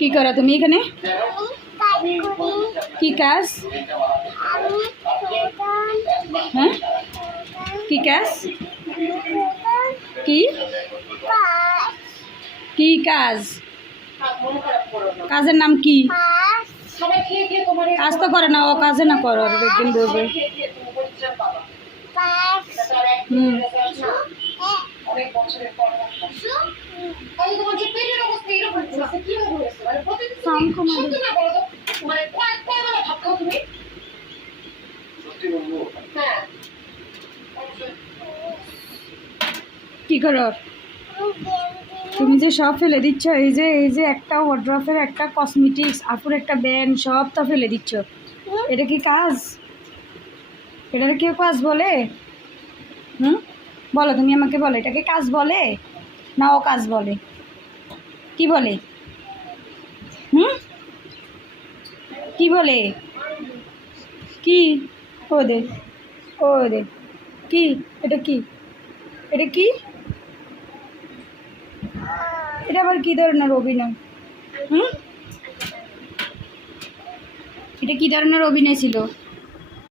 কি করো তুমি এখানে? কি কাজ? হ্যাঁ, কি কাজ? কি কি কাজ? কাজের নাম কি? কাজ তো করে না ও, কাজে না করো একদিন বলবে। হুম, কি করো তুমি? যে সব ফেলে দিচ্ছ, এই যে একটা ওয়ার্ড্রপের একটা কসমেটিক্স, আপুর একটা ব্যান্ড, সব তো ফেলে দিচ্ছ। এটা কি কাজ? এটাকে কেউ কাজ বলে? হুম, বলো তুমি আমাকে, বলো এটাকে কাজ বলে না ও কাজ বলে? কি বলে? হুম, কি বলে? কি? ও দে, ও দে, কি? এটা কি? এটা কি? এটা আবার কি ধরনের অভিনয়? হুম, এটা কি ধরনের অভিনয় ছিল?